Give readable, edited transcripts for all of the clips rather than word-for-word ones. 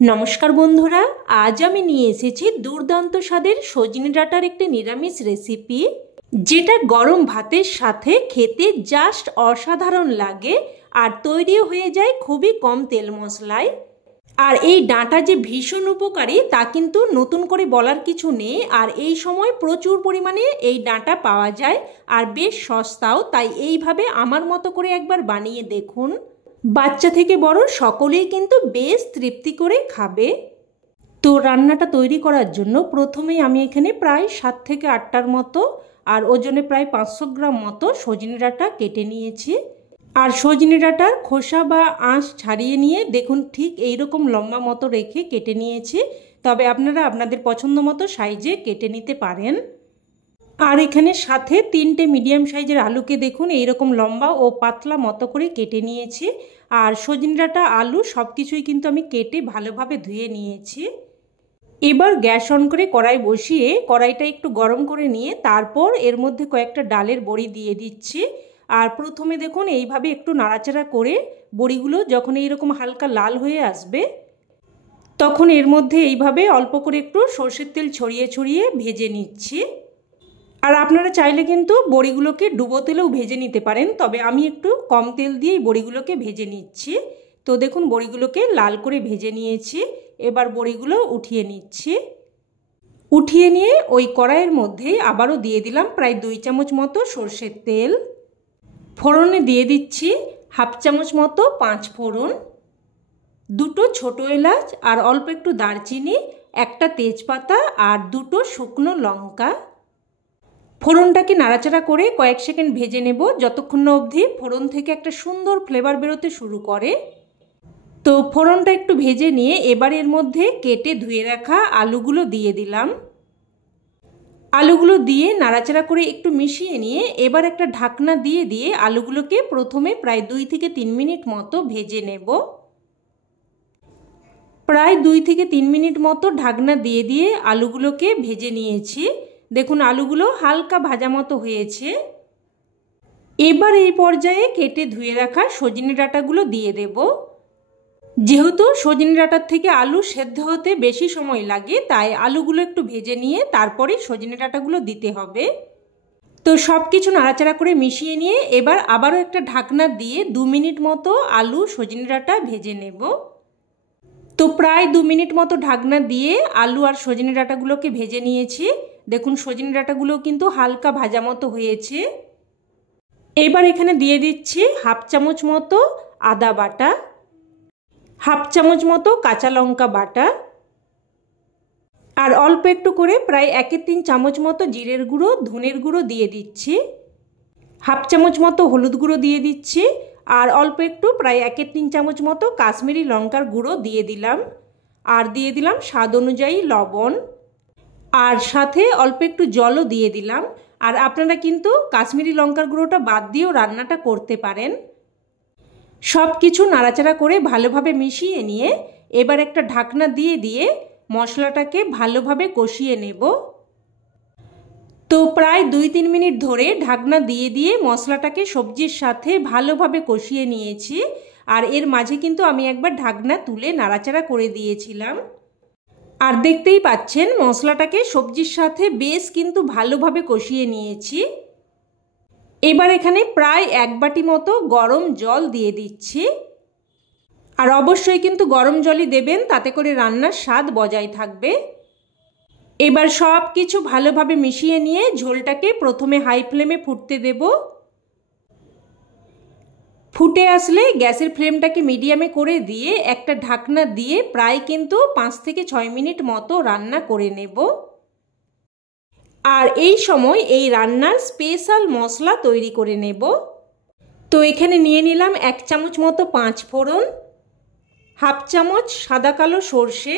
নমস্কার বন্ধুরা, আজ আমি নিয়ে এসেছি দুর্দান্ত স্বাদের সজনে ডাঁটার একটি নিরামিষ রেসিপি, যেটা গরম ভাতের সাথে খেতে জাস্ট অসাধারণ লাগে আর তৈরিও হয়ে যায় খুবই কম তেল মশলায়। আর এই ডাঁটা যে ভীষণ উপকারী তা কিন্তু নতুন করে বলার কিছু নেই। আর এই সময় প্রচুর পরিমাণে এই ডাঁটা পাওয়া যায় আর বেশ সস্তাও, তাই এইভাবে আমার মতো করে একবার বানিয়ে দেখুন। বাচ্চা থেকে বড় সকলেই কিন্তু বেশ তৃপ্তি করে খাবে। তো রান্নাটা তৈরি করার জন্য প্রথমেই আমি এখানে প্রায় 7 থেকে 8টার মতো আর ওজনে প্রায় 500 গ্রাম মতো সজনে ডাঁটা কেটে নিয়েছি। আর সজনে ডাঁটার খোসা বা আঁশ ছাড়িয়ে নিয়ে দেখুন ঠিক এইরকম লম্বা মতো রেখে কেটে নিয়েছি, তবে আপনারা আপনাদের পছন্দ মতো সাইজে কেটে নিতে পারেন। আর এখানে সাথে 3টে মিডিয়াম সাইজের আলুকে দেখুন এইরকম লম্বা ও পাতলা মতো করে কেটে নিয়েছি। আর সজনে ডাঁটা আলু সব কিছুই কিন্তু আমি কেটে ভালোভাবে ধুয়ে নিয়েছি। এবার গ্যাস অন করে কড়াই বসিয়ে কড়াইটা একটু গরম করে নিয়ে তারপর এর মধ্যে কয়েকটা ডালের বড়ি দিয়ে দিচ্ছি। আর প্রথমে দেখুন এইভাবে একটু নাড়াচাড়া করে বড়িগুলো যখন এইরকম হালকা লাল হয়ে আসবে তখন এর মধ্যে এইভাবে অল্প করে একটু সরষের তেল ছড়িয়ে ছড়িয়ে ভেজে নিচ্ছি। আর আপনারা চাইলে কিন্তু বড়িগুলোকে ডুবো তেলেও ভেজে নিতে পারেন, তবে আমি একটু কম তেল দিয়েই বড়িগুলোকে ভেজে নিচ্ছি। তো দেখুন বড়িগুলোকে লাল করে ভেজে নিয়েছি, এবার বড়িগুলো উঠিয়ে নিচ্ছি। উঠিয়ে নিয়ে ওই কড়াইয়ের মধ্যে আবারও দিয়ে দিলাম প্রায় 2 চামচ মতো সরষের তেল। ফোড়নে দিয়ে দিচ্ছি হাফ চামচ মতো 5 ফোড়ন, 2টো ছোটো এলাচ আর অল্প একটু দারচিনি, একটা তেজপাতা আর 2টো শুকনো লঙ্কা। ফোড়নটাকে নাড়াচাড়া করে কয়েক সেকেন্ড ভেজে নেব যতক্ষণ না অবধি ফোড়ন থেকে একটা সুন্দর ফ্লেভার বেরোতে শুরু করে। তো ফোড়নটা একটু ভেজে নিয়ে এবার এর মধ্যে কেটে ধুয়ে রাখা আলুগুলো দিয়ে দিলাম। আলুগুলো দিয়ে নাড়াচাড়া করে একটু মিশিয়ে নিয়ে এবার একটা ঢাকনা দিয়ে দিয়ে আলুগুলোকে প্রথমে প্রায় 2 থেকে 3 মিনিট মতো ভেজে নেব। প্রায় 2 থেকে 3 মিনিট মতো ঢাকনা দিয়ে দিয়ে আলুগুলোকে ভেজে নিয়েছি। দেখুন আলুগুলো হালকা ভাজা মতো হয়েছে। এবার এই পর্যায়ে কেটে ধুয়ে রাখা সজনে ডাঁটাগুলো দিয়ে দেব। যেহেতু সজনে ডাঁটার থেকে আলু সেদ্ধ হতে বেশি সময় লাগে, তাই আলুগুলো একটু ভেজে নিয়ে তারপরে সজনে ডাঁটাগুলো দিতে হবে। তো সব কিছু নাড়াচাড়া করে মিশিয়ে নিয়ে এবার আবারও একটা ঢাকনা দিয়ে 2 মিনিট মতো আলু সজনে ডাঁটা ভেজে নেব। তো প্রায় 2 মিনিট মতো ঢাকনা দিয়ে আলু আর সজনে ডাঁটাগুলোকে ভেজে নিয়েছি। দেখুন সজনে ডাঁটাগুলো কিন্তু হালকা ভাজা মতো হয়েছে। এবার এখানে দিয়ে দিচ্ছি হাফ চামচ মতো আদা বাটা, হাফ চামচ মতো কাঁচা লঙ্কা বাটা আর অল্প একটু করে প্রায় 1/3 চামচ মতো জিরের গুঁড়ো ধনের গুঁড়ো দিয়ে দিচ্ছি। হাফ চামচ মতো হলুদ গুঁড়ো দিয়ে দিচ্ছি আর অল্প একটু প্রায় 1/3 চামচ মতো কাশ্মীরি লঙ্কার গুঁড়ো দিয়ে দিলাম। আর দিয়ে দিলাম স্বাদ অনুযায়ী লবণ আর সাথে অল্প একটু জলও দিয়ে দিলাম। আর আপনারা কিন্তু কাশ্মীরি লঙ্কার গুঁড়োটা বাদ দিয়েও রান্নাটা করতে পারেন। সব কিছু নাড়াচাড়া করে ভালোভাবে মিশিয়ে নিয়ে এবার একটা ঢাকনা দিয়ে দিয়ে মশলাটাকে ভালোভাবে কষিয়ে নেব। তো প্রায় 2-3 মিনিট ধরে ঢাকনা দিয়ে দিয়ে মশলাটাকে সবজির সাথে ভালোভাবে কষিয়ে নিয়েছি। আর এর মাঝে কিন্তু আমি একবার ঢাকনা তুলে নাড়াচাড়া করে দিয়েছিলাম। আর দেখতেই পাচ্ছেন মশলাটাকে সবজির সাথে বেশ কিন্তু ভালোভাবে কষিয়ে নিয়েছি। এবার এখানে প্রায় 1 বাটি মতো গরম জল দিয়ে দিচ্ছি। আর অবশ্যই কিন্তু গরম জলই দেবেন, তাতে করে রান্নার স্বাদ বজায় থাকবে। এবার সব কিছু ভালোভাবে মিশিয়ে নিয়ে ঝোলটাকে প্রথমে হাই ফ্লেমে ফুটতে দেব। ফুটে আসলে গ্যাসের ফ্লেমটাকে মিডিয়ামে করে দিয়ে একটা ঢাকনা দিয়ে প্রায় কিন্তু 5 থেকে 6 মিনিট মতো রান্না করে নেব। আর এই সময় এই রান্নার স্পেশাল মশলা তৈরি করে নেব। তো এখানে নিয়ে নিলাম 1 চামচ মতো 5 ফোড়ন, হাফ চামচ সাদা কালো সর্ষে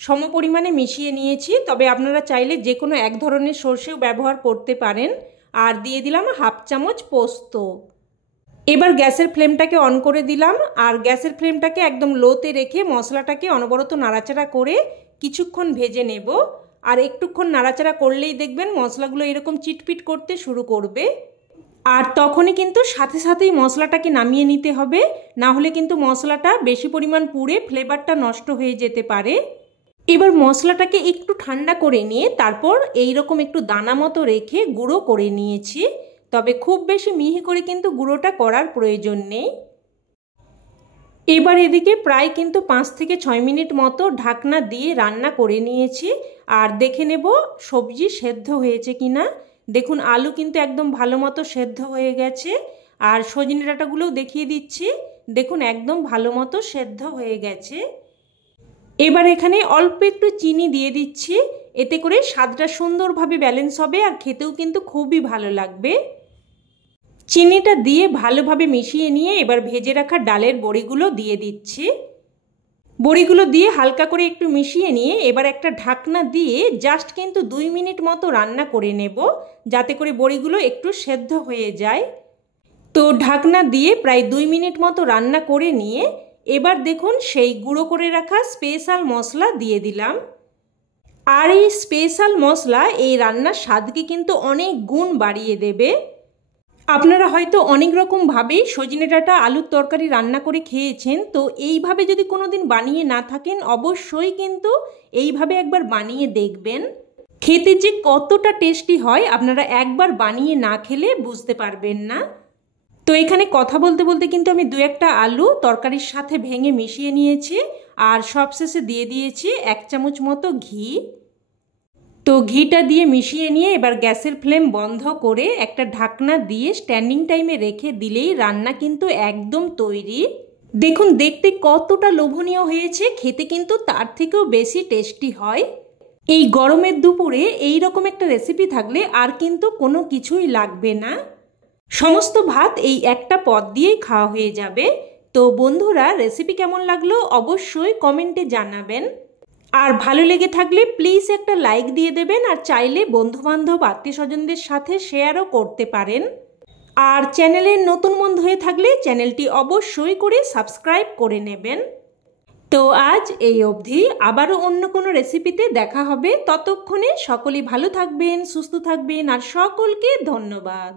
সমপরিমাণে মিশিয়ে নিয়েছি, তবে আপনারা চাইলে যে কোনো এক ধরনের সর্ষেও ব্যবহার করতে পারেন। আর দিয়ে দিলাম হাফ চামচ পোস্ত। এবার গ্যাসের ফ্লেমটাকে অন করে দিলাম আর গ্যাসের ফ্লেমটাকে একদম লোতে রেখে মশলাটাকে অনবরত নাড়াচাড়া করে কিছুক্ষণ ভেজে নেব। আর একটুক্ষণ নাড়াচাড়া করলেই দেখবেন মশলাগুলো এরকম চিটপিট করতে শুরু করবে। আর তখনই কিন্তু সাথে সাথেই মশলাটাকে নামিয়ে নিতে হবে, না হলে কিন্তু মশলাটা বেশি পরিমাণ পুড়ে ফ্লেভারটা নষ্ট হয়ে যেতে পারে। এবার মশলাটাকে একটু ঠান্ডা করে নিয়ে তারপর এই রকম একটু দানা মতো রেখে গুঁড়ো করে নিয়েছি। তবে খুব বেশি মিহি করে কিন্তু গুঁড়োটা করার প্রয়োজন নেই। এবার এদিকে প্রায় কিন্তু 5 থেকে 6 মিনিট মতো ঢাকনা দিয়ে রান্না করে নিয়েছি। আর দেখে নেব সবজি সেদ্ধ হয়েছে কিনা। দেখুন আলু কিন্তু একদম ভালো মতো সেদ্ধ হয়ে গেছে। আর সজনে ডাঁটাগুলোও দেখিয়ে দিচ্ছি, দেখুন একদম ভালো মতো সেদ্ধ হয়ে গেছে। এবার এখানে অল্প একটু চিনি দিয়ে দিচ্ছি, এতে করে স্বাদটা সুন্দরভাবে ব্যালেন্স হবে আর খেতেও কিন্তু খুবই ভালো লাগবে। চিনিটা দিয়ে ভালোভাবে মিশিয়ে নিয়ে এবার ভেজে রাখা ডালের বড়িগুলো দিয়ে দিচ্ছি। বড়িগুলো দিয়ে হালকা করে একটু মিশিয়ে নিয়ে এবার একটা ঢাকনা দিয়ে জাস্ট কিন্তু 2 মিনিট মতো রান্না করে নেব, যাতে করে বড়িগুলো একটু সেদ্ধ হয়ে যায়। তো ঢাকনা দিয়ে প্রায় 2 মিনিট মতো রান্না করে নিয়ে এবার দেখুন সেই গুঁড়ো করে রাখা স্পেশাল মশলা দিয়ে দিলাম। আর এই স্পেশাল মশলা এই রান্নার স্বাদকে কিন্তু অনেক গুণ বাড়িয়ে দেবে। আপনারা হয়তো অনেক রকমভাবেই সজনে ডাঁটা আলুর তরকারি রান্না করে খেয়েছেন, তো এইভাবে যদি কোনো দিন বানিয়ে না থাকেন অবশ্যই কিন্তু এইভাবে একবার বানিয়ে দেখবেন। খেতে যে কতটা টেস্টি হয় আপনারা একবার বানিয়ে না খেলে বুঝতে পারবেন না। তো এখানে কথা বলতে বলতে কিন্তু আমি 2-1টা আলু তরকারির সাথে ভেঙে মিশিয়ে নিয়েছি। আর সবশেষে দিয়ে দিয়েছি 1 চামচ মতো ঘি। তো ঘিটা দিয়ে মিশিয়ে নিয়ে এবার গ্যাসের ফ্লেম বন্ধ করে একটা ঢাকনা দিয়ে স্ট্যান্ডিং টাইমে রেখে দিলেই রান্না কিন্তু একদম তৈরি। দেখুন দেখতে কতটা লোভনীয় হয়েছে, খেতে কিন্তু তার থেকেও বেশি টেস্টি হয়। এই গরমের দুপুরে এই রকম একটা রেসিপি থাকলে আর কিন্তু কোনো কিছুই লাগবে না। সমস্ত ভাত এই একটা পদ দিয়েই খাওয়া হয়ে যাবে। তো বন্ধুরা রেসিপি কেমন লাগলো অবশ্যই কমেন্টে জানাবেন। আর ভালো লেগে থাকলে প্লিজ একটা লাইক দিয়ে দেবেন, আর চাইলে বন্ধুবান্ধব আত্মীয় স্বজনদের সাথে শেয়ারও করতে পারেন। আর চ্যানেলের নতুন বন্ধু হয়ে থাকলে চ্যানেলটি অবশ্যই করে সাবস্ক্রাইব করে নেবেন। তো আজ এই অবধি, আবারও অন্য কোনো রেসিপিতে দেখা হবে। ততক্ষণে সকলেই ভালো থাকবেন, সুস্থ থাকবেন আর সকলকে ধন্যবাদ।